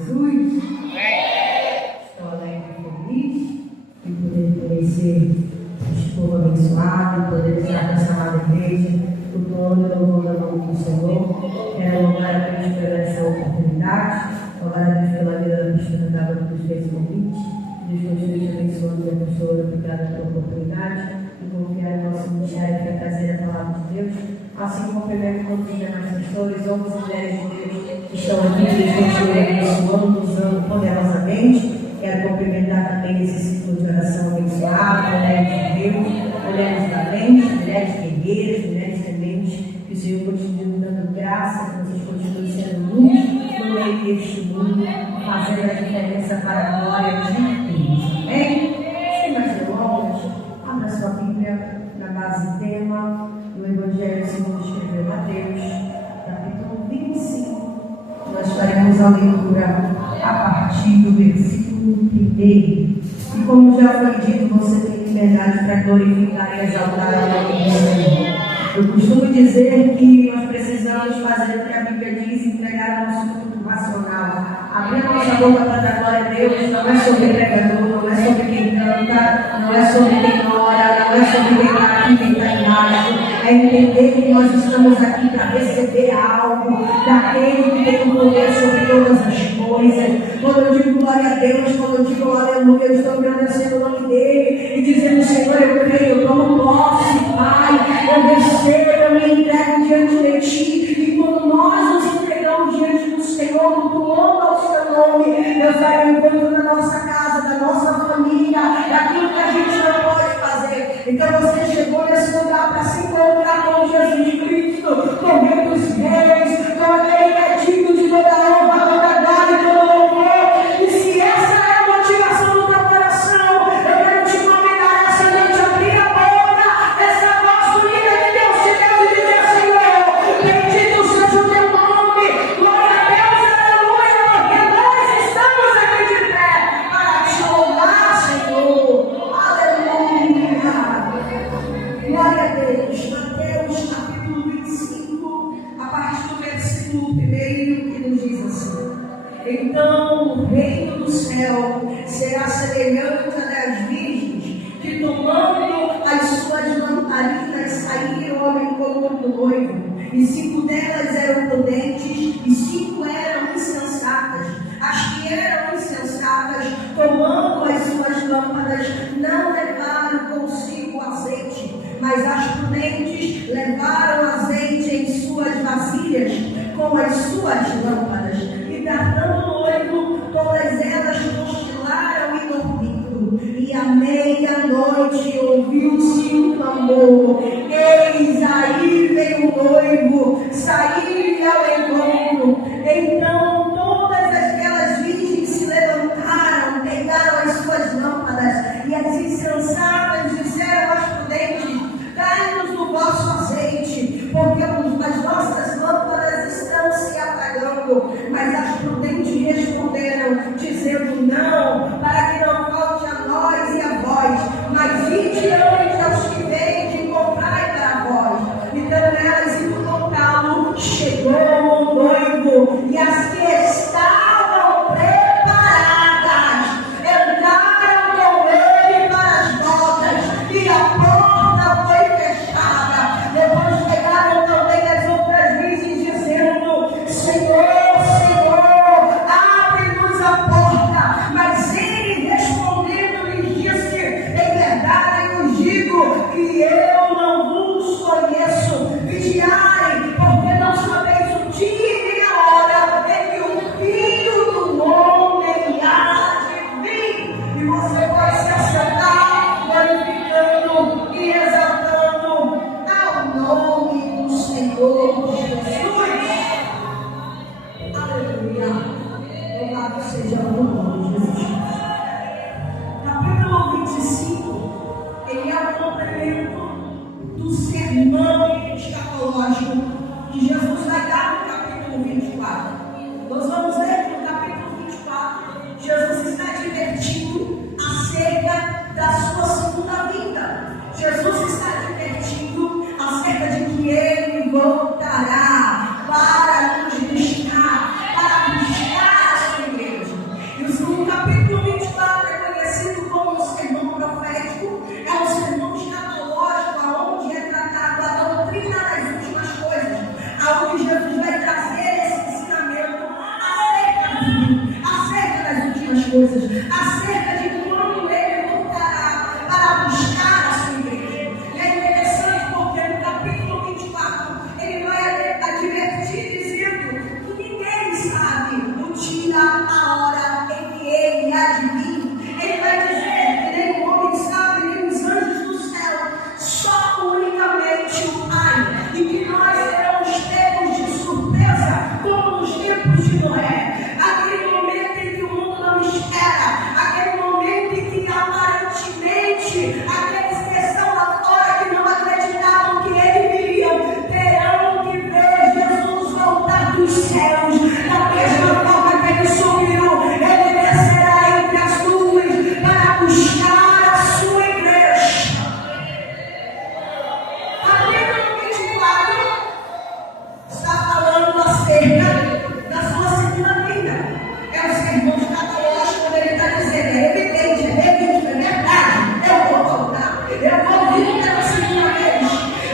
Jesus. Estou alegre e feliz de poder conhecer este povo abençoado, poder estar nessa amada igreja, o dono e louvor da mão do Senhor. Quero louvar a Deus pela essa oportunidade, louvar a Deus pela vida da missionária da que nos fez convite. Deus continue abençoando a pessoa, obrigada pela oportunidade de confiar em nosso ministério para trazer a palavra de Deus. Assim como primeiro todos os demais pastores, homens e mulheres de Deus que estão aqui, Deus continue abençoando, usando poderosamente. Quero cumprimentar também esse ciclo de oração abençoado, mulheres de Deus, mulheres valentes, mulheres guerreiras, mulheres tementes. Que o Senhor continue dando graça, que vocês continuem sendo luz no meio deste mundo, fazendo a diferença para a glória de Deus. Amém? Sem mais delongas, abra sua Bíblia na base tema do Evangelho segundo escreveu Mateus, capítulo 25. Nós faremos a leitura a partir do versículo 1. E como já foi dito, você tem liberdade para glorificar e exaltar o nome do Senhor. Eu costumo dizer que nós precisamos fazer o que a Bíblia diz, entregar o nosso culto racional. Abrir a nossa boca para dar glória a Deus não é sobre pregador, não é sobre quem canta, não é sobre quem ora, não é sobre quem está aqui, quem está embaixo. É entender que nós estamos aqui para receber algo daquele que tem o poder sobre todas as coisas. Quando eu digo glória a Deus, quando eu digo aleluia, eu estou agradecendo o nome dele e dizendo: Senhor, eu creio, eu tomo posse, Pai, eu recebo, eu me entrego diante de ti. E quando nós nos entregamos diante do Senhor, cultuando ao seu nome, Deus vai encontro na nossa casa, da nossa família, daquilo que a gente não pode fazer. Então você chegou nesse lugar para se encontrar com Jesus Cristo, com o Rei dos Reis, com aquele que é digno de toda a honra, toda a glória e todo o louvor. E se essa é a motivação do teu coração, eu quero te convidar essa noite a abrir a boca, essa voz bonita de Deus, se Deus e dizer: Senhor, bendito seja o teu nome, glória a Deus, aleluia, porque nós estamos aqui de pé para te louvar, Senhor, aleluia, glória a Deus. Mateus capítulo 25, a partir do versículo 1, que nos diz assim: então o reino do céu será semelhante a 10 virgens que, tomando as suas lamparinas, saíram ao encontro do noivo. E 5 delas eram prudentes e 5 eram insensatas. As que eram insensatas, tomando as suas lâmpadas, não levaram consigo azeite, mas as prudentes levaram azeite em suas vasilhas com as suas lâmpadas. E tardando o noivo, todas elas cochilaram e dormiram. E à meia-noite ouviu-se um clamor: eis aí vem o noivo, saí ao encontro. Então todas aquelas virgens se levantaram, pegaram as suas lâmpadas, e as insensatas disseram às prudentes: dai-nos do vosso azeite, porque as nossas lâmpadas estão se apagando. Mas as prudentes responderam, dizendo: não, para que não falte a nós e a vós, mas ide antes aos que vendem e comprai para vós. Então elas, indo comprá-lo, chegou o noivo, e as que estavam preparadas entraram com ele para as bodas, e a porta foi fechada. Depois chegaram também as outras virgens, dizendo: Senhor, coisas, acerca de quando ele voltará para buscar a sua igreja. E é interessante porque no capítulo 24 ele vai advertir dizendo que ninguém sabe o dia, a hora em que ele há de vir. Ele vai dizer que nem o homem sabe, nem os anjos do céu, só unicamente o Pai. E que nós seremos pegos de surpresa, como nos tempos de Noé. Aquele momento em que o mundo não espera, aquele momento em que aparentemente aqueles que estão lá fora, que não acreditavam que ele viria, terão que ver Jesus voltar dos céus. Da mesma forma que ele subiu, ele descerá entre as nuvens para buscar a sua igreja. Capítulo 24 está falando acerca da sua segunda vinda. É o sermão escatológico, quando ele está dizendo, é evidente, é verdade, eu vou voltar, eu vou vir pela segunda vez.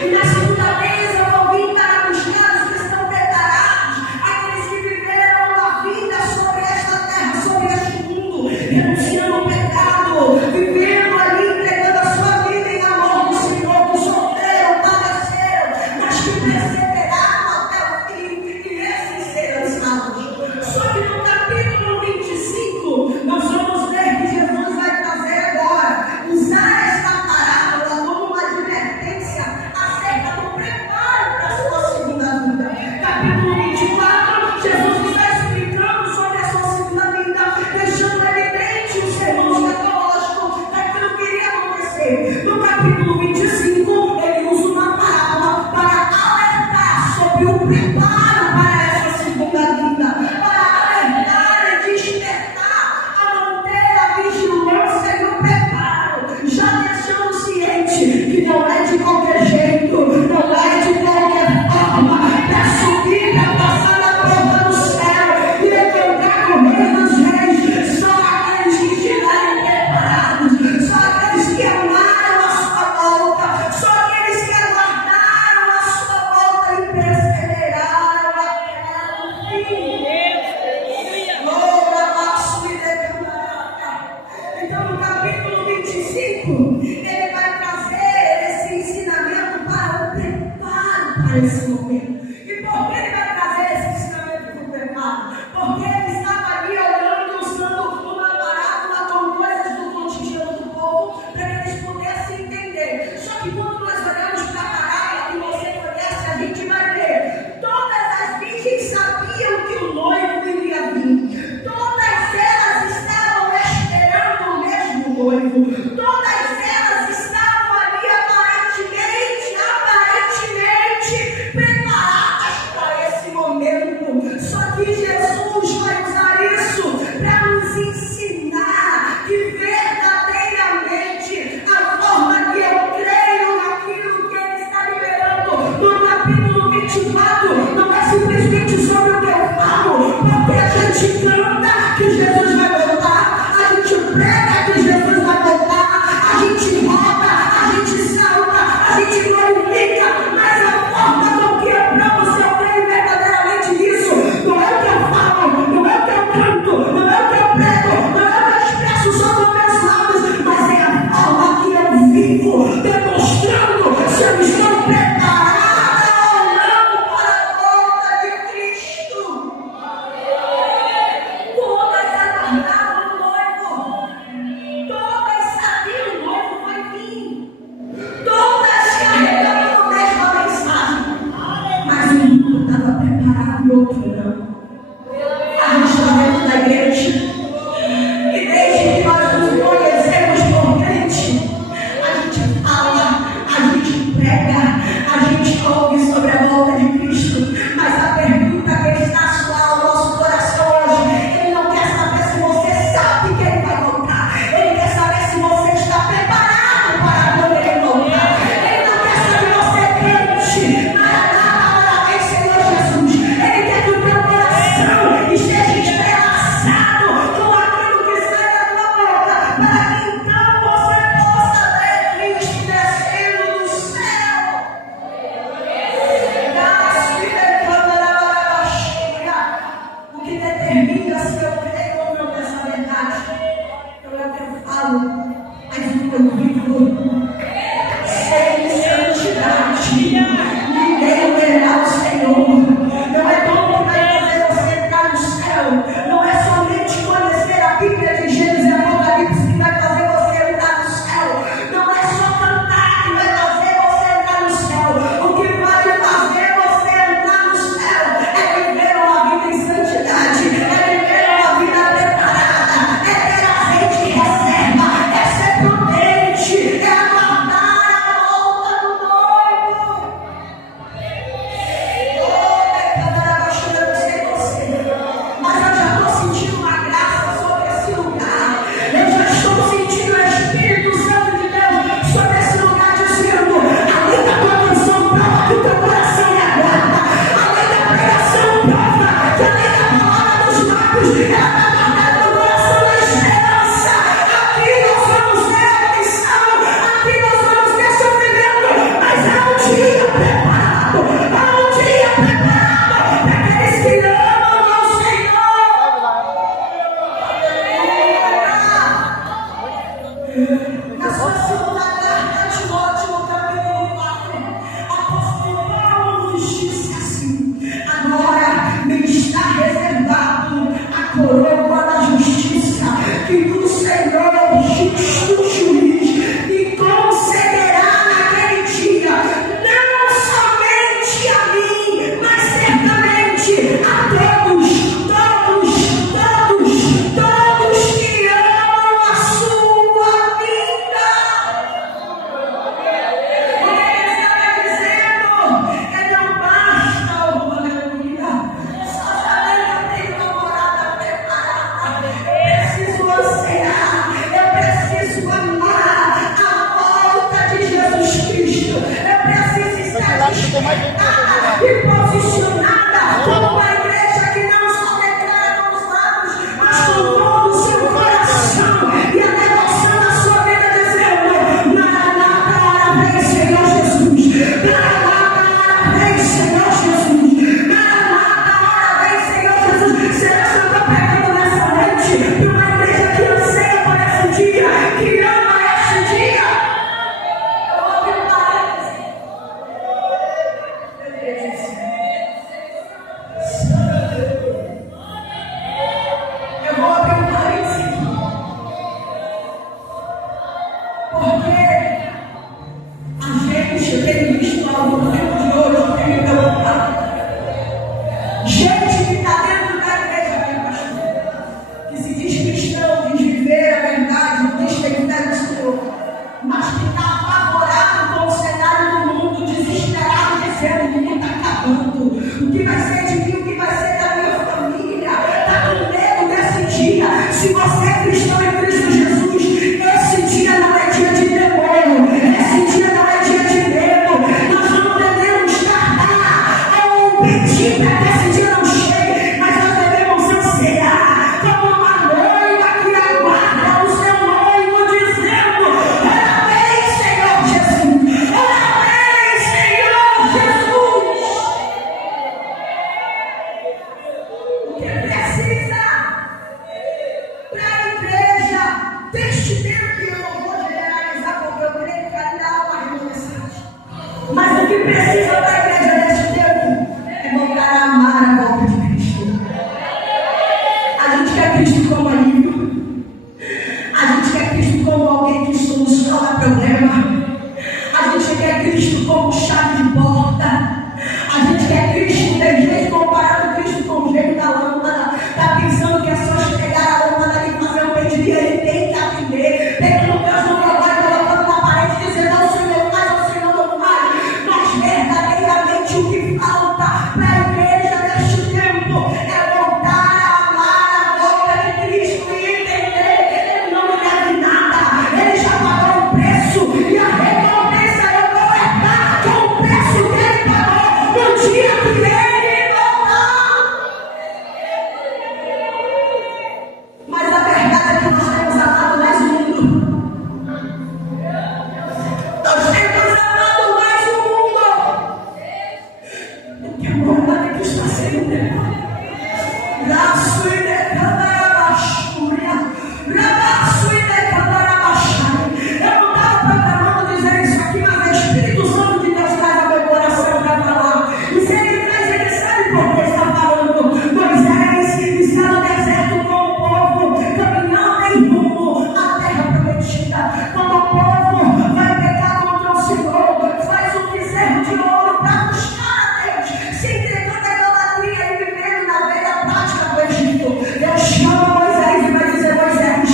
E na segunda vez eu vou vir para buscar os que estão preparados, aqueles que viveram a vida sobre esta terra, sobre este mundo, renunciando ao pecado, vivendo ali, entregando a sua vida em amor do Senhor, que sofreram, padeceram, mas que perseveraram até o fim, e esses serão salvos. Só que no capítulo 25, nós vamos ver que Jesus vai trazer agora, usar esta parábola como uma advertência acerca do preparo para a sua segunda vinda. Capítulo 24, Jesus está explicando sobre a sua segunda vinda, deixando evidente o sermão escatológico daquilo que iria acontecer. No capítulo 25, ele usa uma parábola para alertar sobre o preparo para essa segunda vinda, para alertar e despertar a manter a vigilância e o preparo, já deixando ciente que não é de qualquer jeito, não é de qualquer forma, para subir, para passar na porta do céu e encontrar com o Rei dos Reis. Só aqueles que estiverem preparados, só aqueles que amaram a sua volta, só aqueles que aguardaram a sua volta e perseveraram até o fim. Então, no capítulo 25, ele vai trazer esse ensinamento para o preparo para esse momento. E por que ele vai trazer esse ensinamento para o preparo? Porque ele estava ali olhando, usando uma parábola com coisas do cotidiano do povo, para que eles pudessem entender. Só que quando nós olhamos para a parábola que você conhece, a gente vai ver todas as virgens sabiam que o noivo iria vir. Todas elas estavam esperando o mesmo noivo. Todas elas estavam ali aparentemente preparadas para esse momento. Só que Jesus vai usar isso para nos ensinar que verdadeiramente a forma que eu creio naquilo que ele está liberando no capítulo 24 não é simplesmente sobre o que eu falo, porque a gente canta que Jesus vai voltar, a gente prega que Jesus vai voltar, a gente roda, a gente salta, a gente glorifica, mas a forma com que eu promo, se eu creio verdadeiramente nisso, não é o que eu gente que está dentro da igreja, né, pastor? Que se diz cristão, diz viver a verdade, diz ter fé no Senhor, mas que está apavorado com o cenário do mundo, desesperado, dizendo que o mundo está acabando. O que vai ser de mim? O que vai ser da minha família? Está com medo desse dia? Se você é cristão em Cristo Jesus, esse dia não é dia de demônio, esse dia não é dia de medo. Nós não devemos tardar ou pedir para que esse dia não chegue, mas nós devemos ansiar como uma noiva que aguarda o seu noivo, dizendo: ora bem, Senhor Jesus, ora bem, Senhor Jesus. O que precisa para a igreja deste tempo, e eu não vou generalizar porque eu creio que ainda há uma renovação, mas o que precisa para a igreja deste tempo é voltar a amar a volta de Cristo. A gente quer Cristo como alívio, a gente quer Cristo como alguém que soluciona problema, a gente quer Cristo como chave de porta, a gente quer Cristo, tem gente comparando Cristo com o jeito da lâmpada, está pensando que é só chegar a lâmpada e fazer um pedido, ele tem que atender, tem que no Deus não vai colocando na parede dizendo: não, Senhor faz, o Senhor não faz. Mas verdadeiramente o que falta para a igreja neste tempo é voltar a amar a volta de Cristo e entender: ele não me deve nada, ele já pagou o preço e a recompensa eu vou herdar com o preço que ele pagou no dia que ele voltar. Mas a verdade é que nós temos amado mais o mundo. Nós temos amado mais o mundo do que a morada que está sendo derramada. Braço e decantarabaxúria, braço e decantarabaxúria. Eu não estava programando dizer isso aqui, mas o Espírito Santo de Deus traz ao meu coração para falar. E se ele traz, ele sabe por que está falando. Moisés está no deserto com o povo, caminhando em rumo à terra prometida. Quando o povo vai pecar contra o Senhor, faz um bezerro de ouro para buscar a Deus, se entregando à idolatria e vivendo na velha prática do Egito. Deus chama Moisés e vai dizer: Moisés,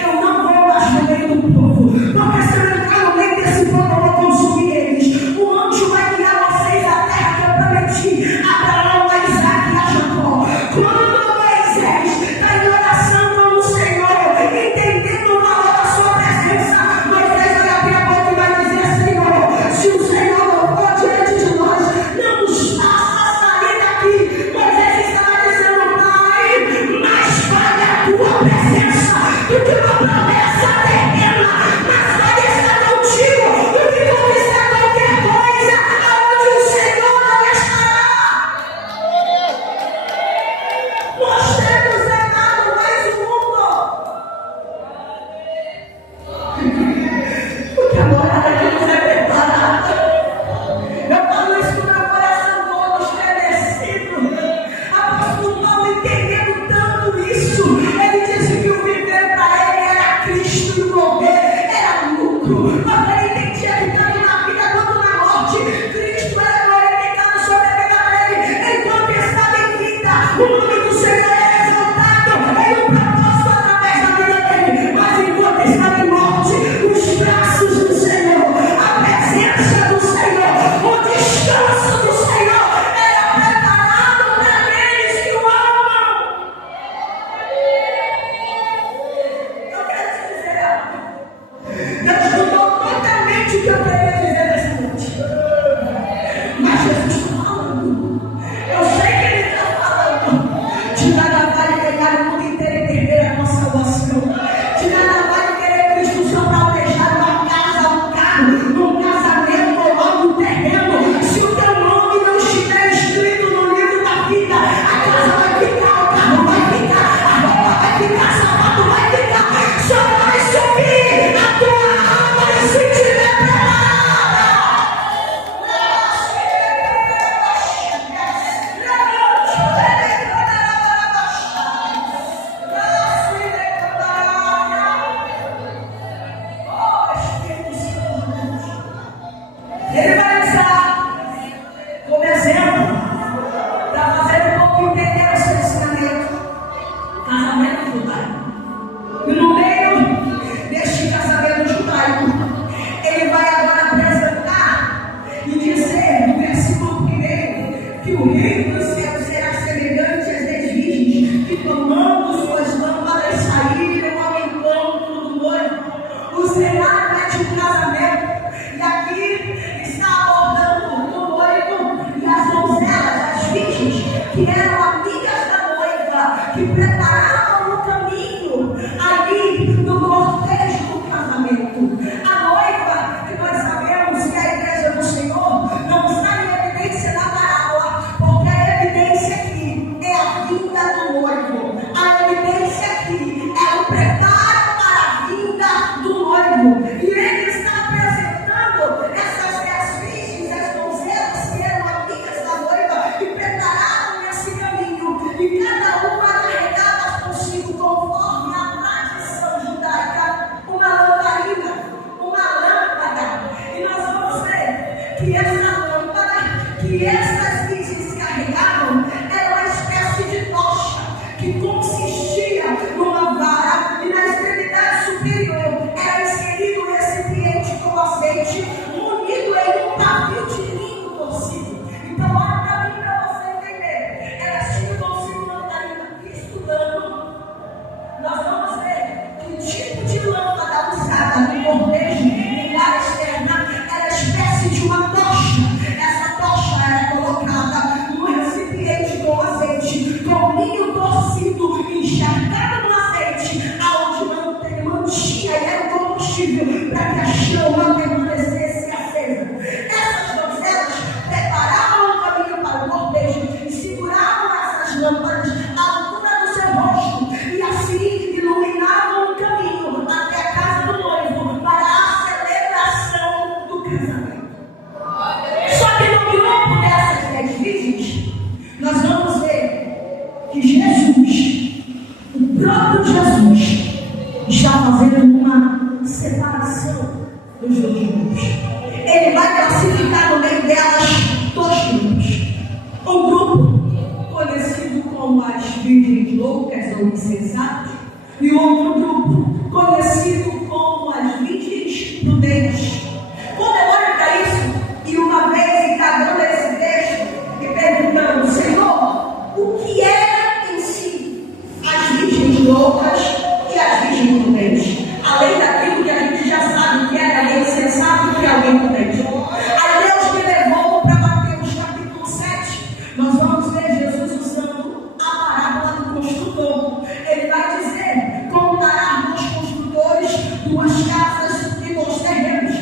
eu não vou mais no meio do povo, porque se eu entrar no meio desse povo eu vou consumir eles. O anjo vai guiar vocês à terra que eu prometi a Abraão, a Isaac e a Jacó. Quando Moisés está em oração com o Senhor, entendendo o valor da sua presença, Moisés vai abrir a boca e vai dizer: Senhor, se o Senhor não for diante de nós, não nos faça sair daqui. Moisés estava dizendo: Pai, mais vale a tua presença do que uma promessa terrena, mais vale estar contigo do que conquistar qualquer coisa aonde o Senhor não estará. Nós temos amado mais o mundo do que a morada que nos é preparada. Eu falo isso com meu coração todo estremecido. Apóstolo Paulo, entendendo tanto isso, ele disse que o viver para ele era Cristo e o morrer era lucro. Mas ele entendia que tanto na vida quanto na morte, Cristo era glorificado sobre a vida dele. Enquanto estava em vida, o nome do Senhor era exaltado em um propósito através da vida dele. Mas enquanto estava em morte, os braços do Senhor, a presença do Senhor, o descanso do Senhor era preparado para aqueles que o amam. Eu quero te dizer, Deus mudou totalmente o que eu queria dizer nessa noite. Mas Jesus está falando. Eu sei que Ele está falando. De nada vale pegar o mundo inteiro e perder a nossa salvação. De nada vale querer Cristo só para almejar uma casa, um carro, um casamento ou algo terreno. Se o teu nome não estiver escrito no livro da vida, a casa vai ficar, o carro vai ficar, a roupa vai ficar, o sapato vai ficar. Só vai subir a tua alma e se tiver preparada. que preparavam o caminho ali no cortejo do casamento. A noiva, que nós sabemos que a igreja do Senhor não está em evidência na parábola, porque a evidência aqui é a vinda do noivo. A evidência aqui é o preparo para a vinda do noivo. E ele está apresentando essas 10 virgens, as donzelas que eram amigas da noiva, que prepararam esse caminho, e cada uma carregava consigo, conforme a tradição judaica, uma lamparina, uma lâmpada. E nós vamos ver que essa lâmpada, que essas virgens carregavam, era uma espécie de tocha, que consistia numa vara, e na extremidade superior era inserido um recipiente com azeite, munido em um pavio de linho torcido. Então, olha para mim, para você entender. Elas tinham consigo lamparina. Estudando, nós vamos ver que o tipo de lâmpada usada no cortejo, em área externa, era espécie de uma tocha. Essa tocha era colocada num recipiente com azeite, com linho torcido, encharcado no azeite, aonde mantinha e era o combustível para que a chama permanecesse acesa. Essas donzelas preparavam o caminho para o cortejo e seguravam essas lâmpadas à altura do seu rosto, e assim iluminavam o caminho até a casa do noivo para a celebração do casamento. Só que no grupo dessas 10 virgens, nós vamos ver que Jesus, o próprio Jesus, está fazendo uma separação dos dois grupos. Ele vai classificar no meio delas 2 grupos. Um grupo conhecido como as virgens loucas ou insensatas, e outro grupo conhecido como as virgens prudentes. Quando eu olho para isso, e uma vez encarando esse texto e perguntando, Senhor, o que era em si as virgens loucas e as virgens prudentes? Além daquilo que a gente já sabe que era alguém sensato e que é alguém prudente. Aí Deus me levou para Mateus capítulo 7. Nós vamos ver Jesus usando a parábola do construtor. Ele vai dizer: comparará 2 construtores, 2 casas e 2 terrenos.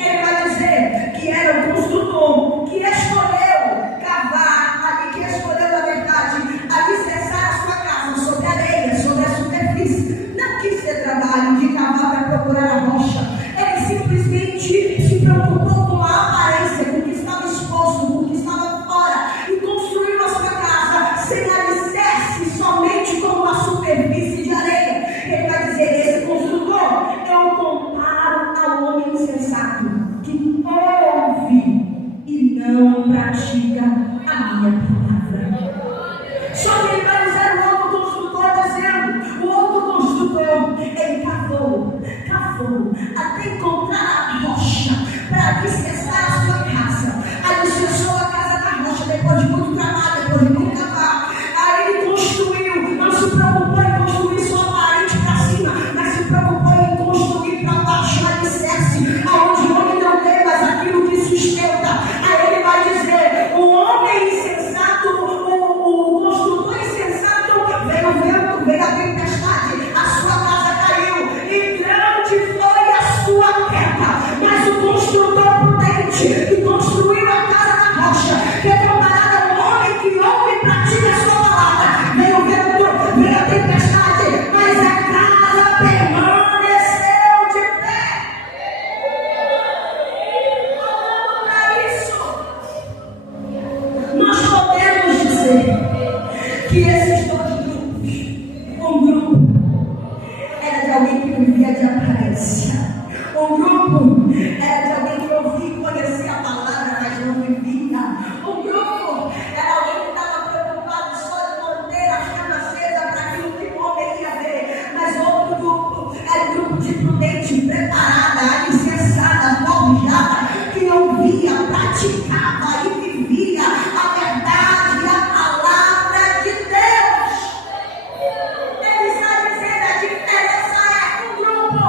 Ele vai dizer que era o construtor que escolheu cavar, que escolheu, na verdade, alicerçar a sua casa sobre a areia, sobre a superfície. Não quis ter trabalho de cavar para procurar a rocha. Ele simplesmente se preocupou com a aparência, com o que estava exposto, com o que estava fora, e construiu a sua casa sem alicerce, somente com uma superfície de areia. Ele vai dizer: esse construtor eu comparo ao homem insensato, que ouve e não pratica a minha palavra. Só que ele vai dizer o outro construtor, dizendo: o outro construtor, ele cavou, até encontrar a rocha para alicerçar a sua casa. Alicerçou a casa na rocha, depois de muito trabalho, depois de muito cavar. Aí ele construiu, não se preocupou em construir só a parede para cima, mas se preocupou em construir para baixo, alicerce, aonde o homem não tem mais aquilo que sustenta. Aí ele vai dizer: o homem insensato, o construtor insensato, veio o vento, veio a tempestade, a sua casa caiu, e grande foi a sua queda. Mas o construtor prudente, que construiu a casa na rocha, que é comparado ao homem que ouve e pratica a sua palavra, veio o vento, veio a tempestade, mas a casa permaneceu de pé. Olhando para isso, nós podemos dizer que esses 2 grupos, um grupo era de alguém que vivia de aparência, um grupo era de alguém que ouvia e conhecia a palavra, mas não vivia. Um grupo era alguém que estava preocupado só de manter a chama acesa para aquilo que o homem ia ver. Mas outro grupo era um grupo de prudente, preparada, alicerçada, forjada, que ouvia, praticava e vivia a verdade, a palavra de Deus. Ele está dizendo: a diferença é um grupo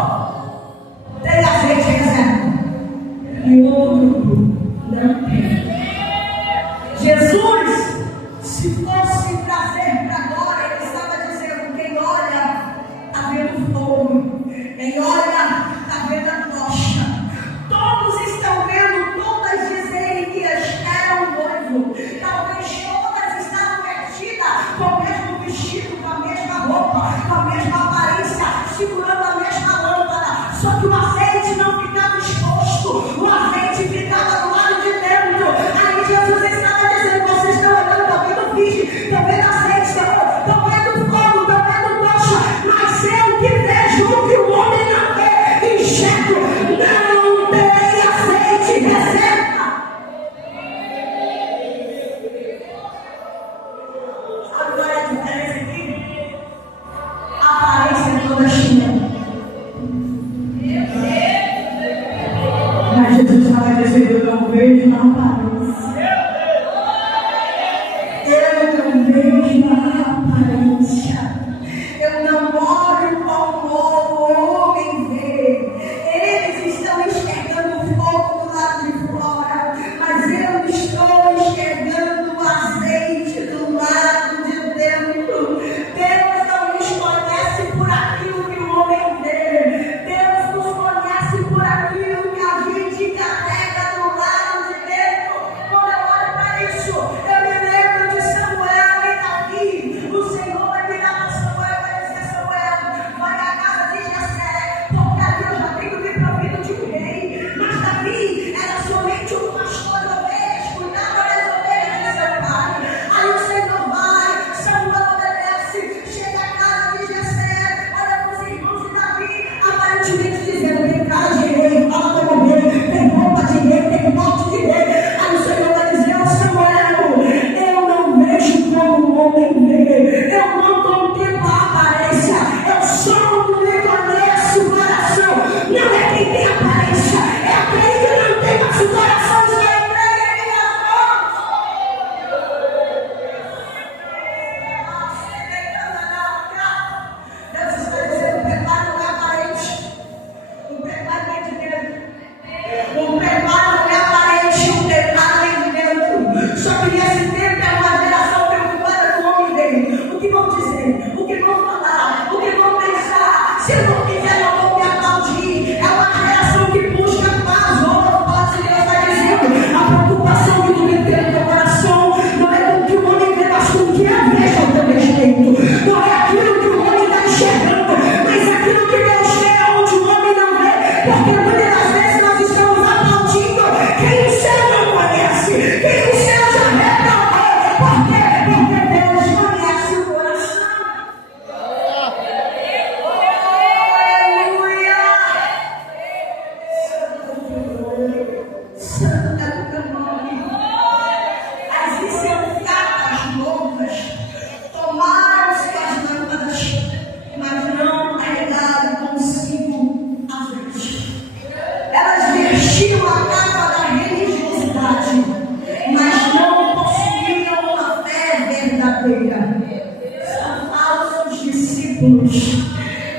aleluia. São falsos discípulos,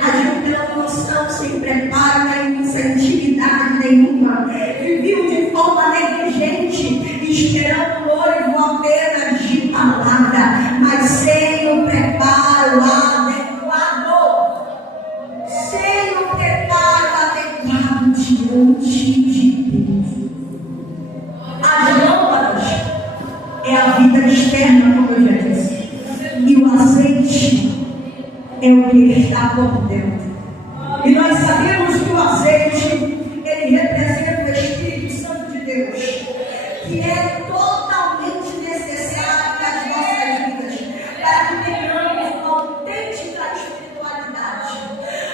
adquirindo noção sem preparo nem intimidade nenhuma, viviam de forma negligente, esperando o noivo apenas de palavra, mas sem o preparo adequado. Sem o preparo adequado diante de Deus. As lâmpadas é a vida externa, como eu já disse, e o azeite é o que está por dentro. E nós sabemos que o azeite, ele representa o Espírito Santo de Deus, que é totalmente necessário nas nossas vidas, para que tenhamos uma autêntica espiritualidade.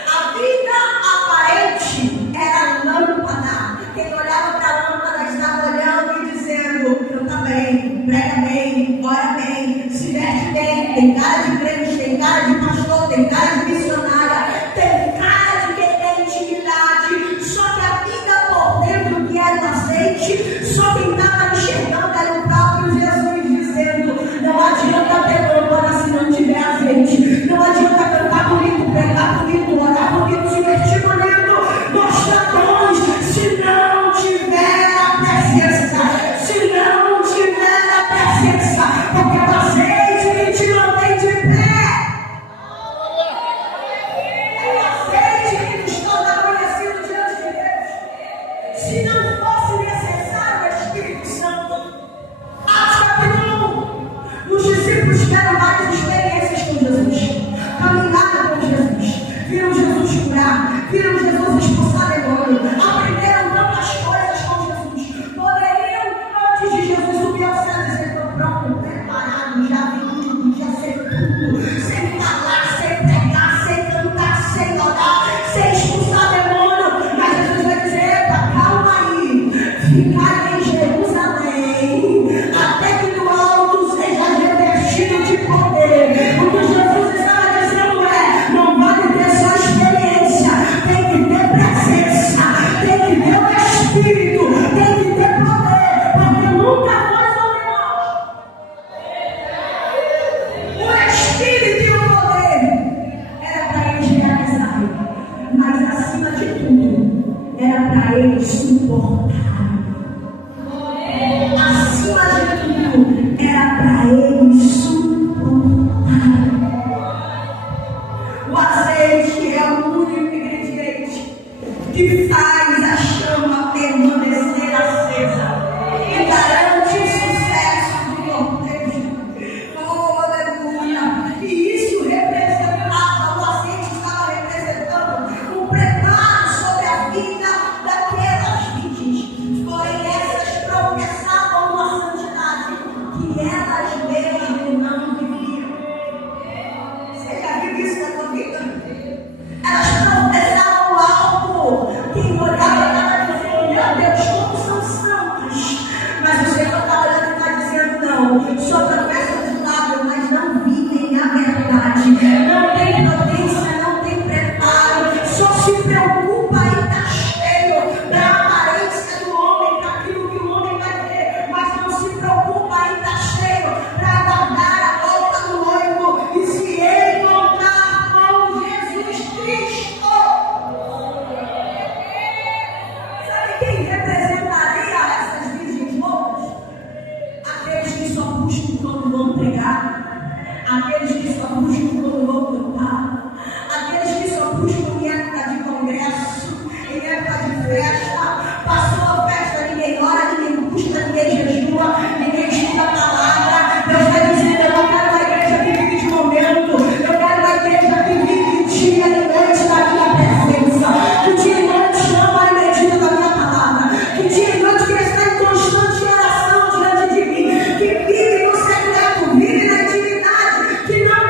A vida aparente era a lâmpada. Quem olhava para a lâmpada estava olhando e dizendo: canta bem, prega bem, ora bem, se veste bem, tem cara de crente, tem cara de pastor, tem cara de missionária, tem cara de quem tem intimidade. Só que a vida por dentro, que era o azeite, só quem estava enxergando era o próprio Jesus, dizendo: não adianta ter lâmpada se não tiver azeite, não adianta cantar bonito, pregar bonito, orar bonito, se vestir bonito, mostrar dons, se não tiver a presença, se não tiver a presença, porque é o azeite que te mantém de pé, é o azeite que nos torna conhecido diante de Deus. Se não fosse necessário o Espírito Santo, Atos capítulo 1, os discípulos tiveram várias experiências com Jesus, caminharam com Jesus, viram Jesus curar, viram Jesus expulsar demônio, aprenderam tantas coisas com Jesus. Poderiam, antes de Jesus subir ao céu, dizer: estou pronto, preparado, já vi tudo, já sei tudo, sem falar, sem pregar, sem cantar, sem orar, sem expulsar demônio. Mas Jesus vai dizer: epa, calma aí, ficai em Jerusalém, até que do alto seja revestido de poder. O que Jesus estava dizendo é: não vale ter só experiência, tem que ter presença, tem que ter o Espírito, tem que ter poder, porque nunca foi sobre nós. O Espírito e o poder era para eles realizarem, mas acima de tudo, era para eles suportarem. Acima de tudo, era para eles suportarem. O azeite é o único ingrediente que faz a chama permanecer acesa e garante o sucesso do cortejo. Oh, aleluia! E isso representava, o azeite estava representando um preparo sobre a vida daquelas virgens. Porém, essas professavam uma santidade que elas mesmas não viviam. Você já viu isso na tua vida? Elas professavam algo que olhava e estava dizendo: meu Deus, como são santos. Mas o Senhor está olhando e está dizendo: não, só professam de lábio, mas não vivem a verdade. Não tem potência, não tem preparo, só se preocupa em estar cheio para a aparência do homem, para aquilo que o homem vai ver, mas não se preocupa em estar cheio para aguardar a volta do noivo e se encontrar com Jesus Cristo. Sabe quem representaria essas virgens loucas? Aqueles que só buscam quando vão pregar, aqueles que só buscam quando vão cantar, aqueles que só buscam em época de congresso, em época de festa. Passou a festa, ninguém ora, ninguém busca, ninguém jejua, ninguém estuda a palavra. Deus está dizendo: eu não quero uma igreja que vive de momento, eu quero uma igreja que vive dia e noite da minha presença, que dia e noite chama a medida da minha palavra, que dia e noite que está em constante oração diante de mim, que vive no secreto, vive na intimidade, que não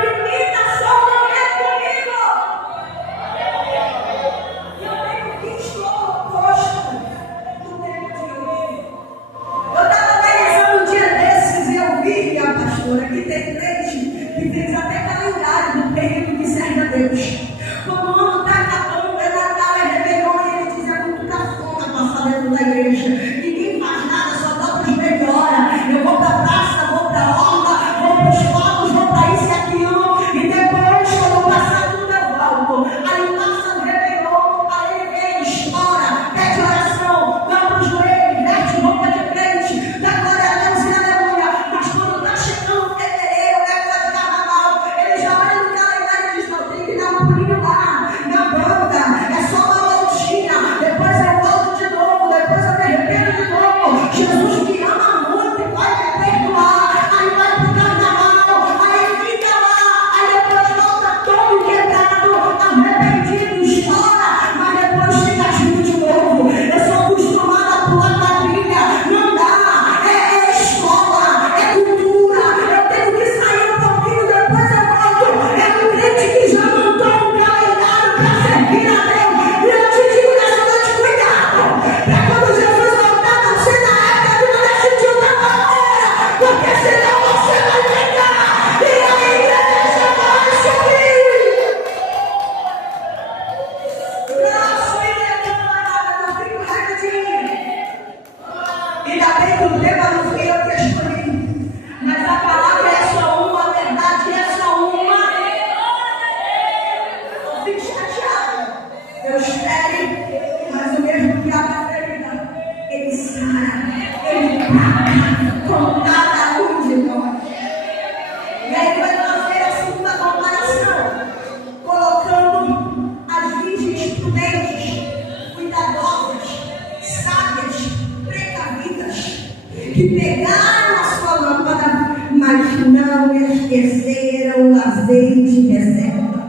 que pegaram a sua lâmpada, mas não esqueceram o azeite reserva.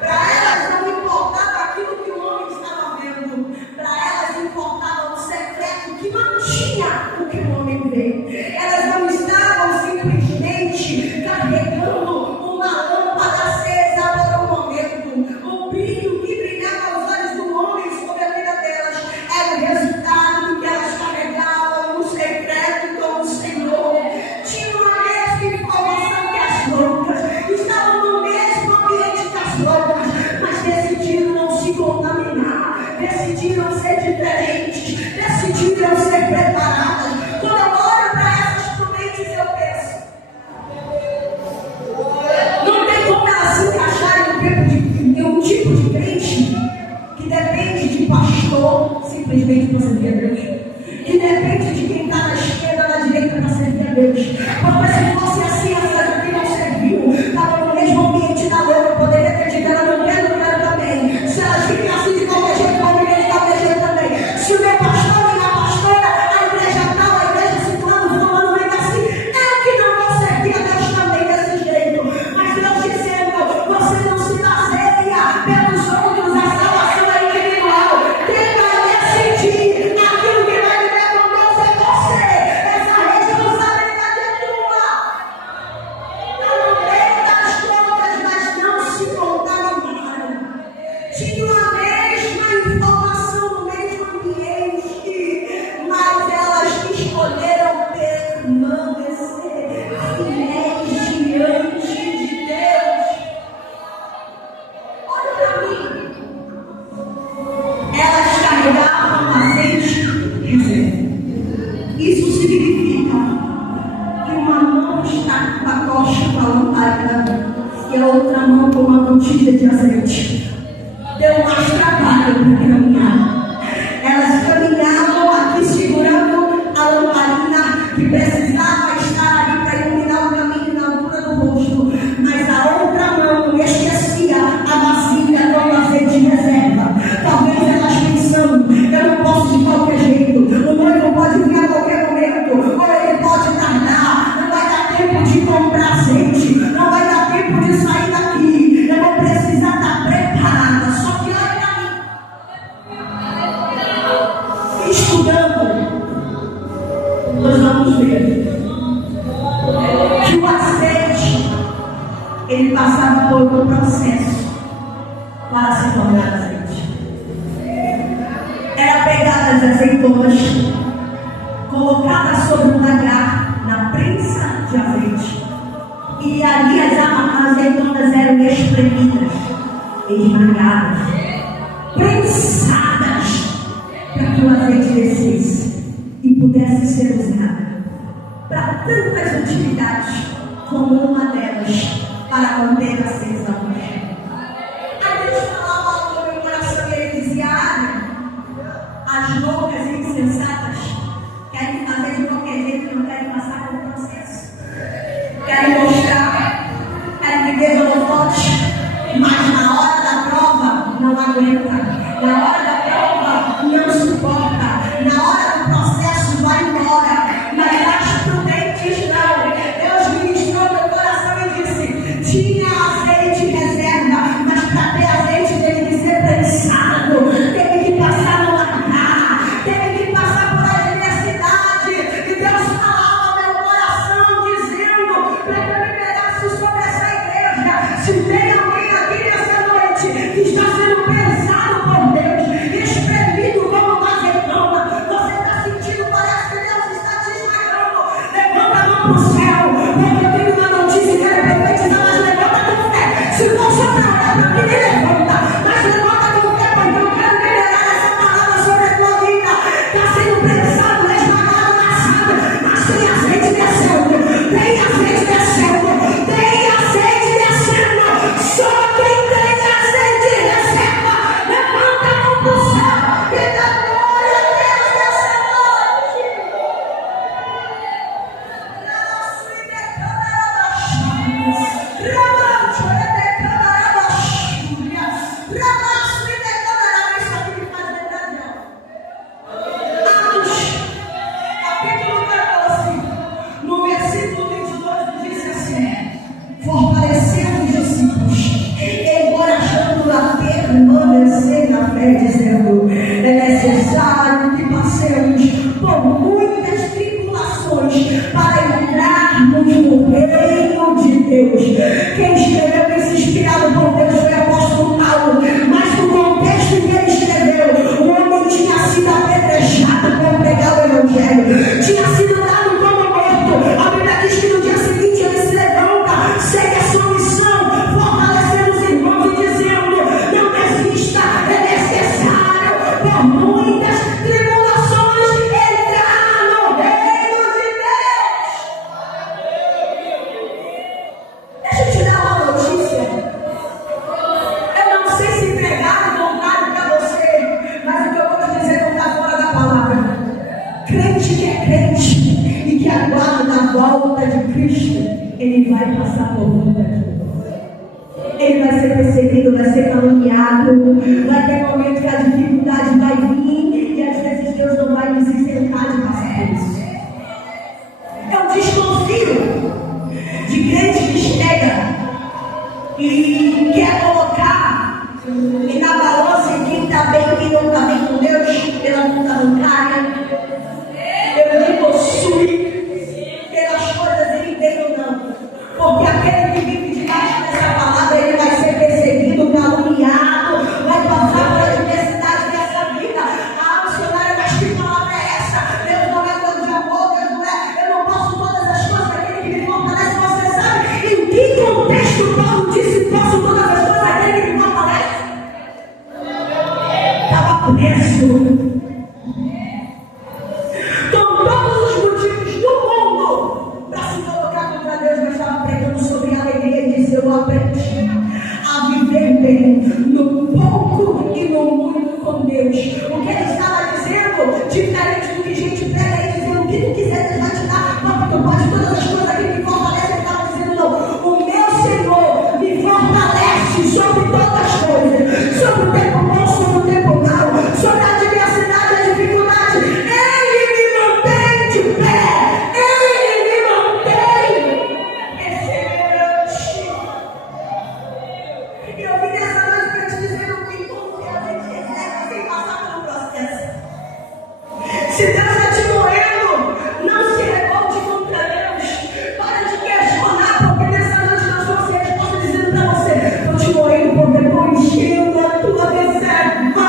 Para elas não importava aquilo que o homem estava vendo, para elas importava o secreto que mantinha o que o homem vê. Elas não estavam simplesmente carregando uma lâmpada acesa por um momento. O brilho que brilhava aos olhos do homem sobre a vida delas era o resultado do que elas carregavam no secreto com o Senhor. Tinham a mesma informação que as loucas, estavam no mesmo ambiente que as loucas, mas decidiram não se contaminar, decidiram ser diferentes, decidiram ser preparadas. Quando eu olho para essas prudentes, eu penso, não tem como elas se encaixarem em um tipo de crente que depende de pastor simplesmente para servir a Deus, que depende de quem está na esquerda ou na direita para servir a Deus. Porque se fosse assim, essas aqui não serviam, estavam no mesmo ambiente da outra, poderia ter dito, ela não quero também. Se elas ficassem de qualquer jeito, eu viver de qualquer jeito também. Se o meu pastor e a pastora, a igreja tal, a igreja ciclano, falando bem assim, eu que não vou servir a Deus também desse jeito. Mas Deus dizendo, você não se baseia pelos outros, a salvação é individual. Quem vai decidir aquilo que vai viver com Deus é você. Essa responsabilidade é tua. Não tem das contas, mas não se contaminaram. Tinham a mesma informação no mesmo ambiente, mas elas escolheram permanecer fiéis diante de Deus. Olha para mim. Elas carregavam azeite reserva. Isso significa que uma mão está com a tocha com a lamparina e a outra mão com uma botija de azeite. Deu mais trabalho para caminhar. Elas caminhavam aqui segurando a lamparina que precisava estar ali para iluminar o caminho na altura do rosto, mas a outra mão esquecia a vasilha com o azeite reserva. Talvez elas pensando, eu não posso de qualquer jeito, o noivo pode vir a qualquer momento, ou ele pode tardar, não vai dar tempo de comprar azeite, não vai dar tempo de sair daqui, eu vou precisar estar preparada. Só que olha para mim, estudando, nós vamos ver que o azeite, ele passava por um processo para se tornar azeite. Era pegada as azeitonas, colocada sobre um lagar na prensa de azeite, e ali as azeitonas eram espremidas, esmagadas, prensadas, para que o azeite descesse e pudesse ser usada para tantas utilidades, como uma delas para manter acesa a mulher. Aí Deus falava algo no meu coração e ele dizia: as loucas e insensatas querem fazer de qualquer jeito e não querem passar pelo processo. Querem mostrar, querem viver holofote, mas na hora da prova não aguenta. Na hora da prova não suporta. Na hora do processo vai embora. Mas as prudentes não. Deus ministrou meu coração e disse: tinha azeite reserva, mas para ter azeite teve que ser prensado, teve que passar no lagar, teve que passar por adversidade. E Deus falava ao meu coração dizendo para que eu liberasse sobre essa igreja: se tem alguém aqui nessa noite que está sendo pensado por Deus, vai passar por luta aqui. Ele vai ser perseguido, vai ser caluniado, vai ter momentos que a dificuldade vai vir e às vezes Deus não vai nos isentar de passar por isso. Eu desconfio de crente que chega e quer colocar e na balança quem está bem e quem não está bem com Deus pela conta bancária. Eu nem possui pelas coisas ele tem ou não, porque aquele que vive debaixo dessa palavra ele vai ser perseguido, caluniado, vai passar por adversidade nessa vida. Ah, missionária, mas que palavra é essa? Deus não é Deus de amor, Deus não é, eu não posso todas as coisas daquele que me fortalece. Você sabe em que contexto Paulo disse posso todas as coisas daquele que me fortalece? Estava preso. Eu aprendi a viver bem no pouco e no muito com Deus. O que ele estava dizendo, diferente do que a gente prega aí, dizendo o que tu quiser, Deus vai te dar, porque tu pode todas as coisas aqui que fortalece. Ele estava dizendo, não, o meu Senhor me fortalece sobre todas as coisas, sobre o tempo bom, sobre o tempo mau, sobre a adversidade, a dificuldade. Ele me mantém de pé, ele me mantém perseverante. E eu vim nessa noite para te dizer o que tudo que a gente recebe sem passar pelo processo. Se Deus está te moendo, não se revolte contra Deus. Para de questionar, porque nessa noite nós vamos ser resposta dizendo para você: estou te moendo porque estou enchendo a tua reserva.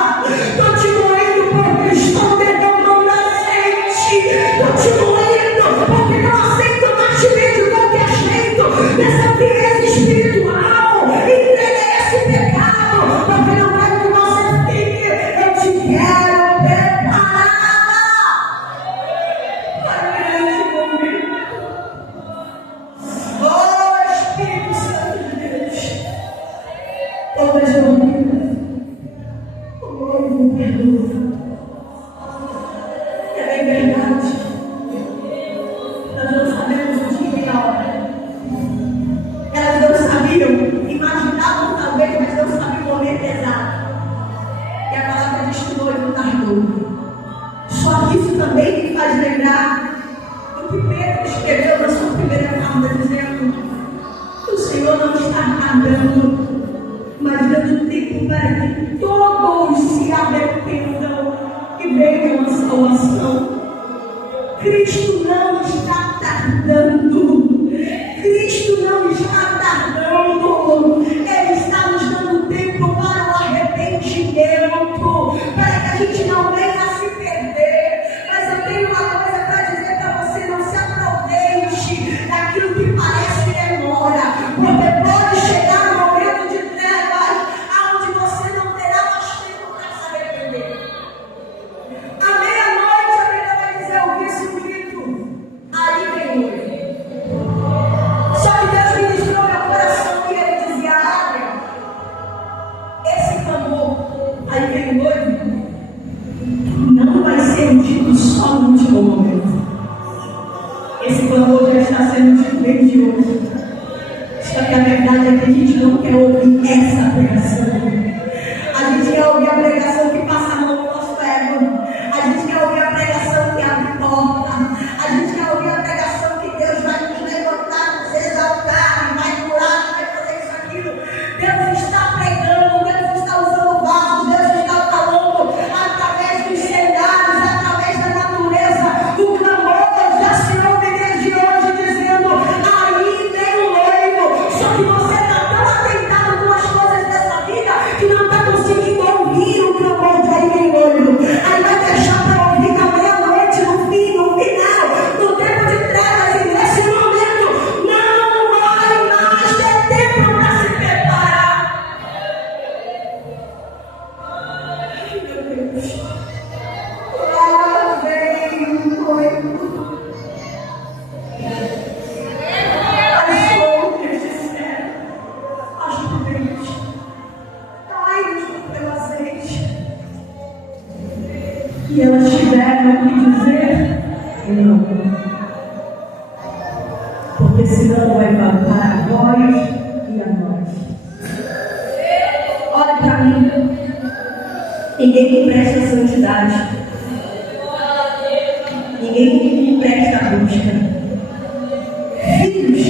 Estou te moendo porque estou derramando azeite. Estou te moendo porque não aceito mais te ver de qualquer jeito nessa frieza espiritual. Esse pecado, porque não quero que você fique, eu te quero preparada para esse momento. Oh Espírito Santo de Deus, todas as vidas, o noivo perdoa. É bem verdade, nós não sabemos o dia e a hora. Elas não sabiam, imaginavam talvez, mas não sabiam o momento exato. E a palavra diz que o noivo tardou. Só que isso também me faz lembrar do que Pedro escreveu na sua primeira carta, dizendo que o Senhor não está tardando, mas dando tempo para que todos se arrependam e venham à salvação. Cristo não está tardando. Cristo não está tardando. Ele está nos dando tempo para o arrependimento, para que a gente não venha a se perder. Mas eu tenho uma coisa para dizer para você: não se aproveite daquilo que parece demora, porque pode chegar um momento de trevas onde você não terá mais tempo para se arrepender. À meia-noite a Bíblia vai dizer: eu vi esse grito, aí vem o noivo. Só que Deus ministrou meu coração e ele dizia: Águia, esse clamor, aí vem o noivo, não vai ser dito só no último momento. Esse clamor já está sendo dito desde hoje. Só que a verdade é que a gente não quer ouvir essa pregação. A gente quer ouvir a pregação que passa a mão no nosso ego. A gente quer ouvir a pregação que abre porta. A gente quer ouvir a pregação que Deus vai nos levantar, nos exaltar, vai curar, vai fazer isso, aquilo. Deus está pregando, Deus está usando vasos, Deus está falando através dos cenários, através da natureza. O clamor já se ouve desde hoje, dizendo: aí vem o noivo. Só que você está tão atentado com as coisas dessa vida que não está conseguindo ouvir o clamor de aí vem o noivo. Aí vai deixar para ouvir na meia-noite, no fim, no final, no tempo de trevas, e nesse momento não vai mais ter tempo para se preparar. Ai, meu Deus. Lá vem o noivo. As loucas disseram: ajuda-nos, dai-nos pelo azeite. E elas tiveram que dizer: não, porque se precisando vai faltar a vós e a nós. Olha para mim. Ninguém me presta a santidade. Ninguém me presta a busca. Filhos,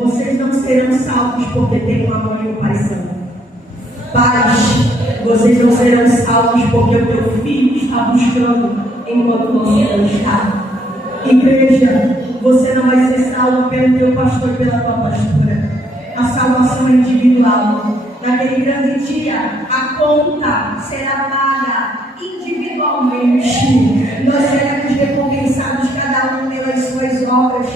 vocês não serão salvos porque tem uma mãe e um pai santo. Pais, vocês não serão salvos porque o teu filho está buscando enquanto você não está. Igreja, você não vai ser salvo pelo teu pastor e pela tua pastora. A salvação é individual. Naquele grande dia, a conta será paga individualmente. Nós seremos recompensados cada um pelas suas obras.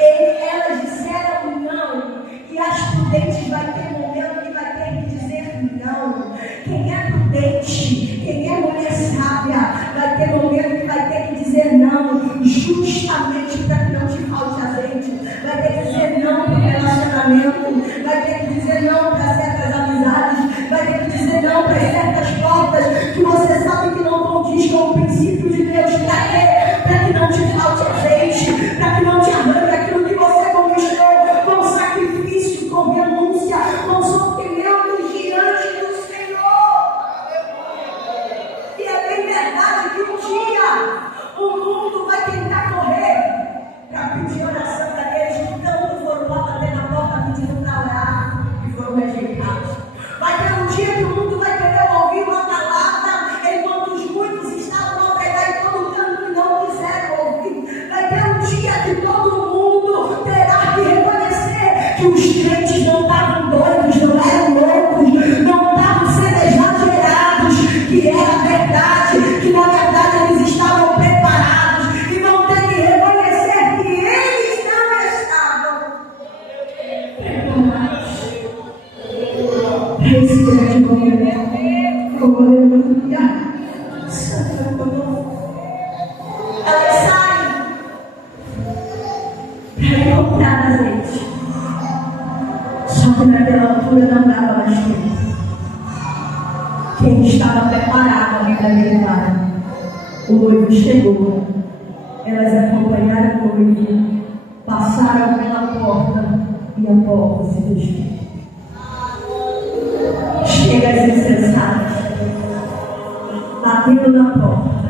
Elas disseram não, e as prudentes vai ter momento que vai ter que dizer não. Quem é prudente, quem é mulher sábia, vai ter momento que vai ter que dizer não, justamente para que não te falte azeite. Vai ter que dizer não para o relacionamento, vai ter que dizer não para certas amizades, vai ter que dizer não para certas portas que você sabe que não condiz com o princípio de Deus. Para quê? Para que não te falte azeite, para que não te arranque aquilo que você conquistou com sacrifício, com renúncia, com sofrimento diante do Senhor. E é bem verdade que um dia o mundo vai tentar correr para pedir oração daqueles que tanto foram bater na porta pedindo para orar e foram rejeitados. Vai ter um dia que o mundo vai querer ouvir uma palavra enquanto os muitos estavam a pregar em todo canto e não quiseram ouvir. Vai ter um dia que todo mundo terá que reconhecer que os crentes não estavam doidos, não eram loucos, não estavam sendo exagerados, que era verdade, que na verdade eles estavam preparados e vão ter que reconhecer que eles não estavam preparados. Esse grande momento, aleluia. Elas saem para comprar azeite. Só que naquela altura não dava mais tempo. Quem estava preparado para levar, o noivo chegou. Elas acompanharam o noivo, passaram pela porta e a porta se fechou. Chega as insensatas, batendo na porta.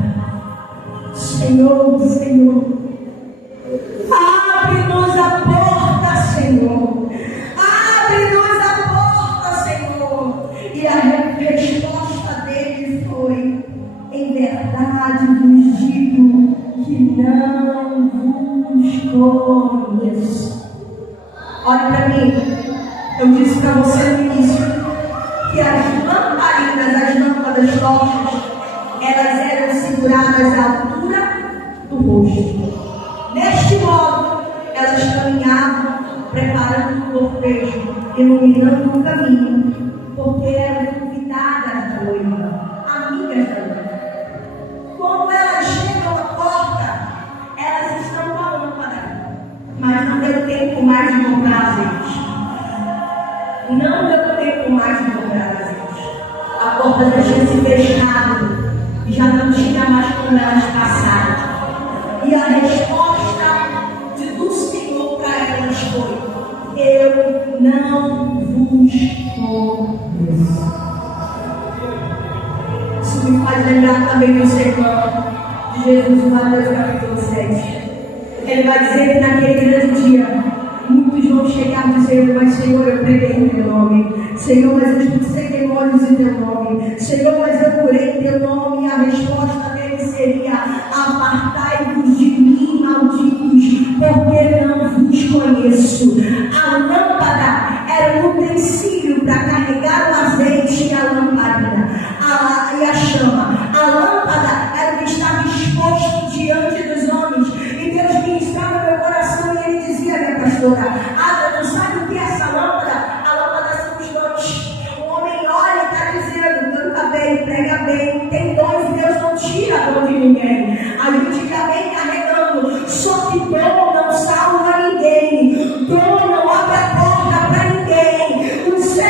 Senhor, Senhor, abre-nos a porta, Senhor. Abre-nos a porta, Senhor. E a resposta dele foi: em verdade vos digo que não vos conheço. Olha para mim, eu disse para você no início que as lamparinas, as lâmpadas tochas, elas eram seguradas à altura do rosto. Deste modo, elas caminhavam, preparando o cortejo, iluminando o caminho, porque eram convidadas da noiva, amigas da noiva. Quando elas chegam à porta, elas estão com a lâmpada, mas não deu tempo mais de comprar azeite. Não deu tempo mais de comprar azeite. A porta já tinha se fechado e já não tinha mais como elas passarem. E a resposta do Senhor para elas foi: eu não vos conheço. Isso me faz lembrar também do sermão de Jesus em Mateus capítulo 7. Ele vai dizer que naquele grande dia muitos vão chegar dizendo: mas Senhor, eu preguei em teu nome. Senhor, mas eu expulsei demônios em teu nome. Senhor, mas eu curei em teu nome. E a resposta dele seria: apartai-vos de mim, malditos, porque não vos conheço. A lâmpada era um utensílio para carregar o azeite e a lamparina e a chama. A lâmpada era o que estava exposto diante dos homens. E Deus ministrava no meu coração e ele dizia: minha pastora, não sabe o que é essa lâmpada? A lâmpada somos nós. O homem olha e está dizendo: canta bem, prega bem, tem dons, Deus não tira dom de ninguém. A gente fica bem carregando, só que dom não salva ninguém. Dom não abre a porta para ninguém. O céu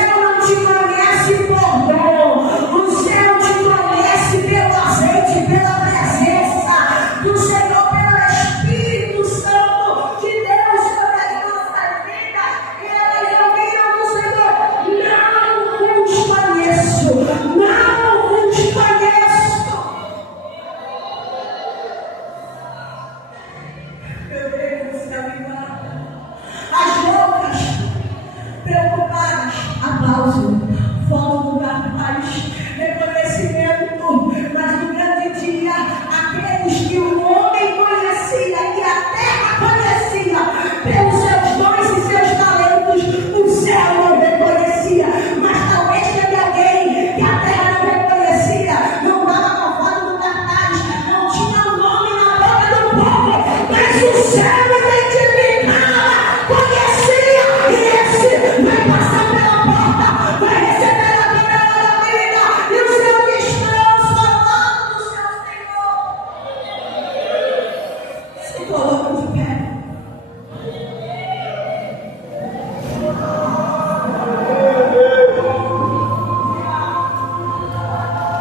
aplauso.